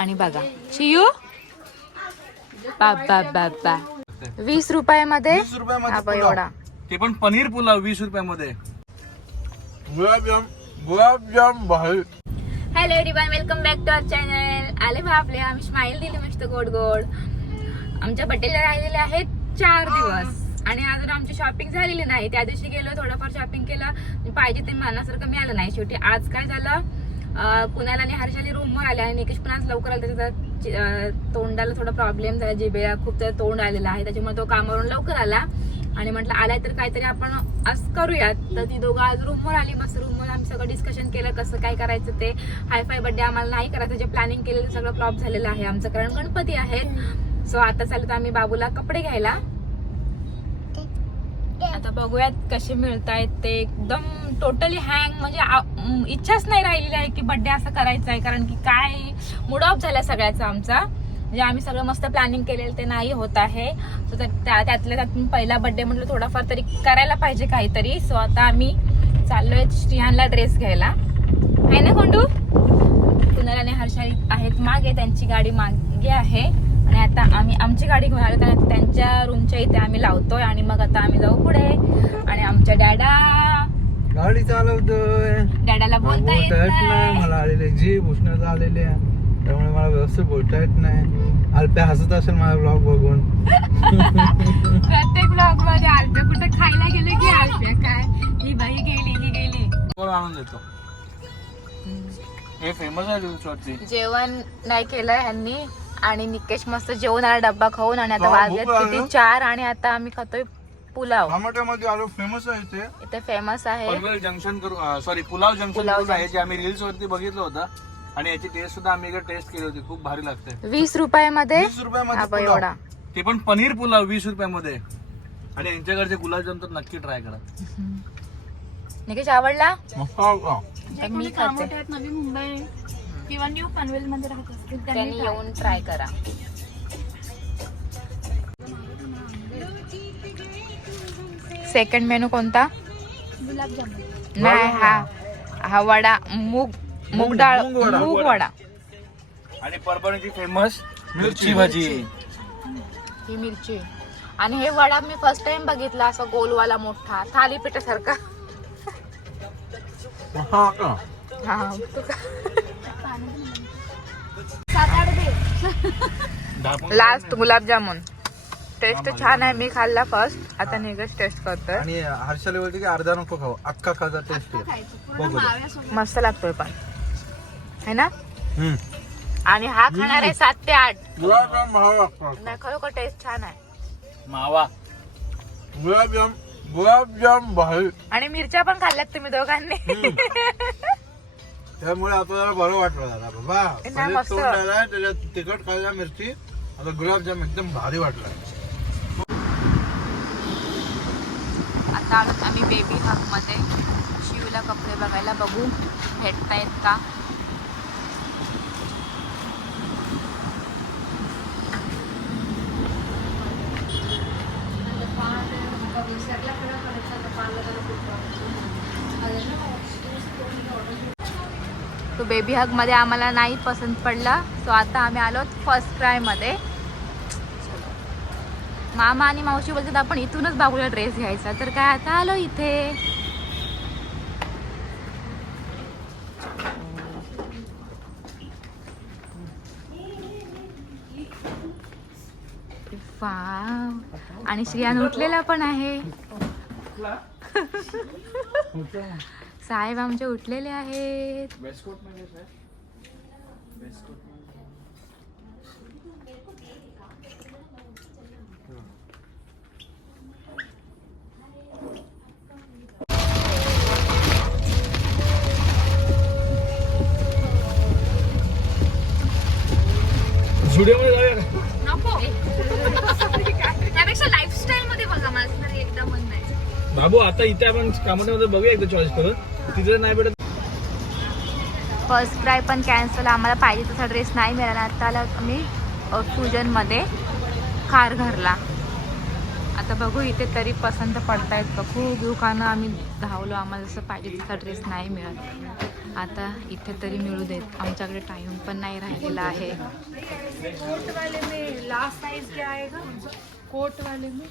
आणि बघा. शियू बाबा बाबा वीस रुपयामध्ये वीस रुपयामध्ये हा पुलाव. ते पण पनीर पुलाव वीस रुपयामध्ये. गुलाबजाम गुलाबजाम भाई hello everyone welcome back to our channel आले बा आपले आम्ही स्माईल दिली मस्त गोड गोड. आमच्या बड्डेला राहिलेले आहेत चार दिवस. आणि अजून आमची शॉपिंग झालेली नाही. त्या दिवशी गेलो थोडंफार शॉपिंग केलं. पाहिजे ते मनासारखं मिळालं नाही. शेवटी आज काय झालं? कुणाला आणि हर्षाली रूमवर आले आणि निकेश पण आज लवकर आला. त्याचा तोंडाला थोडा प्रॉब्लेम झाला. जिबेला खूप त्याचा तोंड आलेला आहे. त्याच्यामुळे तो कामावरून लवकर आला. आणि म्हटलं आलाय तर काहीतरी आपण आज करूयात. तर ती दोघं आज रूमवर आली. मस्त रूमवर आम्ही सगळं डिस्कशन केलं. कसं काय करायचं ते. हाय फाय बर्थडे आम्हाला नाही करायचं. जे प्लॅनिंग केलेलं सगळं फ्लॉप झालेलं आहे आमचं. कारण गणपती आहेत. सो आता चालत आम्ही बाबूला कपडे घ्यायला. आता बघूयात कसे मिळतायत ते. एकदम टोटली हँग म्हणजे इच्छाच नाही राहिलेली आहे की बड्डे असं करायचं आहे कारण की काय मूड ऑफ झाला सगळ्याचा आमचा. म्हणजे आम्ही सगळं मस्त प्लॅनिंग केलेलं ते नाही होत आहे. सो त्या त्यातल्या त्यात पहिला बड्डे म्हटलं थोडाफार तरी करायला पाहिजे काहीतरी. सो आता आम्ही चाललोय श्रिहानला ड्रेस घ्यायला. आहे ना कोंडू? कुणाला आणि हर्षा आहेत मागे त्यांची गाडी मागे आहे. आणि आता आम्ही आमची गाडी घेऊन आलो आणि त्यांच्या रूमच्या इथे आम्ही लावतोय आणि मग आता आम्ही जाऊ पुढे. आणि आमच्या डॅडा गाडी चालवतोय. डॅडाला बोलता येत नाही मला आलेले जीभ उष्णता आलेली आहे. त्यामुळे मला व्यवस्थित बोलता येत नाही. अल्प्या हसत असेल माझा ब्लॉग बघून. प्रत्येक ब्लॉगमध्ये आलप्या कुठे खायला गेले की आलप्या काय? ही बाई गेली ही गेली. कोण आणून देतो? हे फेमस आहे जेवण नाही केलं ह्यांनी आणि निकेश मस्त जेवण आला डब्बा खाऊन आणि आता वाजलेत लागली. किती चार आणि आता आम्ही खातोय पुलाव. टमाट्यामध्ये आलो फेमस आहे ते. इथे फेमस आहे. पनवेल जंक्शन करून सॉरी पुलाव जंक्शन पुलाव करून आहे जंक्शन. जे आम्ही रील्स वरती बघितलं होतं आणि याची टेस्ट सुद्धा आम्ही इकडे टेस्ट केली होती खूप भारी लागते. वीस रुपयामध्ये? वीस रुपयामध्ये हा पुलाव. एवढा. ते पण पनीर पुलाव वीस रुपयामध्ये. आणि यांच्याकडचे गुलाबजाम तर नक्की ट्राय करा. निकेश आवडला? मस्त मी खाते. नवी मुंबई. किंवा न्यू पनवेल मध्ये राहत असतील त्यांनी येऊन ट्राय करा. सेकंड मेनू कोणता? गुलाबजामुन. नाही हा. हा वडा मूग मूग डाळ मूग वडा. आणि परभणीची फेमस मिरची भाजी. ही मिरची. आणि हे वडा मी फर्स्ट टाइम बघितला असा गोलवाला मोठा थालीपीठासारखा. हा तू का- दे लास्ट गुलाबजामुन. टेस्ट छान आहे. मी खाल्ला फर्स्ट आता निघच टेस्ट करतोय. आणि हर्षाला बोलते की अर्धा नको खाऊ. अख्खा खाजा टेस्ट आहे. मस्त लागतोय पण. है ना. आणि हा खाणार आहे सात ते आठ. नाही खरोखर टेस्ट छान आहे. मावा. गुलाबजाम गुलाबजाम भाई आणि मिरच्या पण खाल्ल्यात तुम्ही दोघांनी. त्यामुळे आपल्याला बरं वाटलं जरा बाबा नाही, म्हणजे मस्त. तोंड आलाय, त्याच्यात तिखट खायला मिरची आता गुलाबजाम एकदम भारी वाटला. आता आलोत आम्ही बेबी हबमध्ये शिवला कपडे बघायला. बघू भेटतायत का? तो बेबी हगमध्ये आम्हाला नाही पसंत पडला. सो आता आम्ही आलो फर्स्ट क्रायमध्ये. मामा आणि मावशी बोलतात आपण इथूनच बाबूला ड्रेस घ्यायचा. तर काय आता आलो इथे. आणि श्रियान उठलेला पण आहे. साहेब आमचे उठलेले आहेत. बाबू आता इथे आपण कामामध्ये बघूया एकदा चॉईस करून. तिथे नाही भेटत. फर्स्ट क्राय पण कॅन्सल आम्हाला पाहिजे तसा ड्रेस नाही मिळाला. आता आला आम्ही फ्युजनमध्ये खार घरला. आता बघू इथे तरी पसंत पडतायत का. खूप दुकानं आम्ही धावलो आम्हाला जसं पाहिजे तसा ड्रेस नाही मिळत. आता इथे तरी मिळू देत. आमच्याकडे टाइम पण नाही राहिलेला आहे. कोट वाले में लास्ट साइज क्या आएगा कोट वाले में.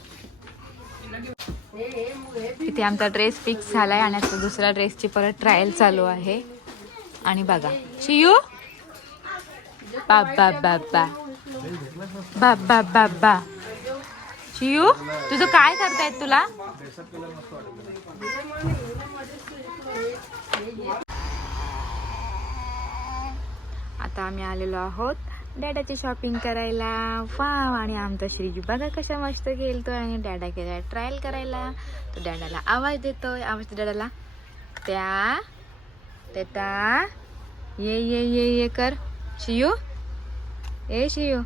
इथे आमचा ड्रेस फिक्स झालाय आणि आता दुसऱ्या ड्रेसची परत ट्रायल चालू आहे. आणि बघा. शियू? बाबा बाबा बाबा बाबा शियू तुझं काय करतायत तुला? आता आम्ही आलेलो आहोत. डॅडाची शॉपिंग करायला. वाव आणि आमचा श्रीजी बघा कशा मस्त खेळतोय आणि डॅडा केला ट्रायल करायला. तो डॅडाला आवाज देतोय. आवाज डॅडाला. त्या त्या ये ये ये ये कर. शियू? ए शियू.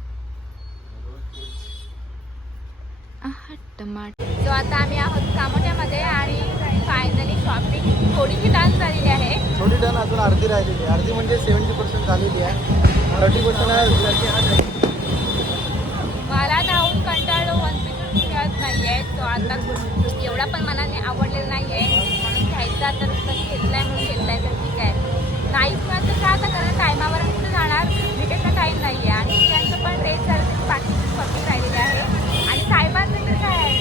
टमाटर सो आता आम्ही आहोत कामोट्यामध्ये आणि फायनली शॉपिंग थोडीशी डान्स झालेली आहे. थोडी डन अजून अर्धी राहिलेली आहे. अर्धी म्हणजे सेव्हन्टी पर्सेंट झालेली आहे. मला धावून कंटाळलो वन पीस खेळत नाहीये. तो आता एवढा पण मनाने आवडलेला नाहीये. म्हणून घ्यायचा तर नुसतं घेतलाय म्हणून घेतलाय तर ठीक आहे. नाहीच मिळत तर काय आता कारण टायमावर कुठे जाणार. भेटायचा टाईम नाहीये. आणि त्यांचं पण रेट झालं बाकीची शॉपिंग राहिलेली आहे. आणि साहेबांचं तर काय आहे?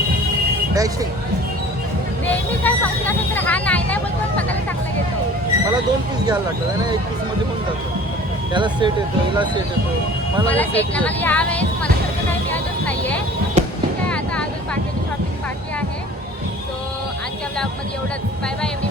नेहमी काय फंक्शन असेल तर हा नाही नाही बोलतो स्वतःला चांगलं घेतो. मला दोन पीस घ्यायला लागतात. आणि एक पीसमध्ये पण त्याला सेट येतो हिला सेट येतो. मला नाही सेटला मला यावेळेस मनासारखं काही मिळतच नाहीये. ठीक आहे आता अजून बाकीची शॉपिंग बाकी आहे. सो आजच्या ब्लॉगमध्ये एवढंच. Bye bye every